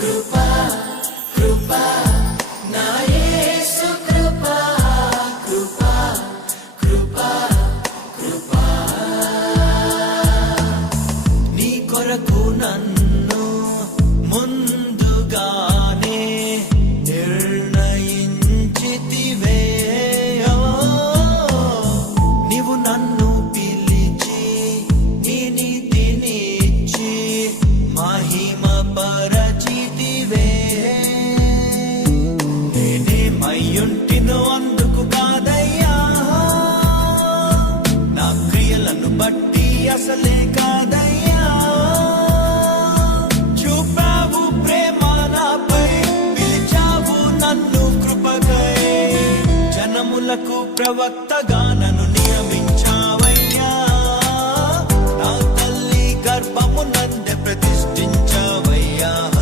కృపా కృపా నా యేసు కృపా కృపా కృపా కృపా నీ కొరకు నన్ను ముందుగానే నిర్ణయించితివే నీవు నన్ను పిలిచి నీ నీతినిచ్చి మహిమ పరచితివే నేనేమయ్యుంటినో అందుకు కాదయ్యా నా క్రియలను బట్టి అసలే కాదయ్యా చూపావు ప్రేమ నాపై పిలిచావు నన్ను కృపకై జనములకు ప్రవక్తగా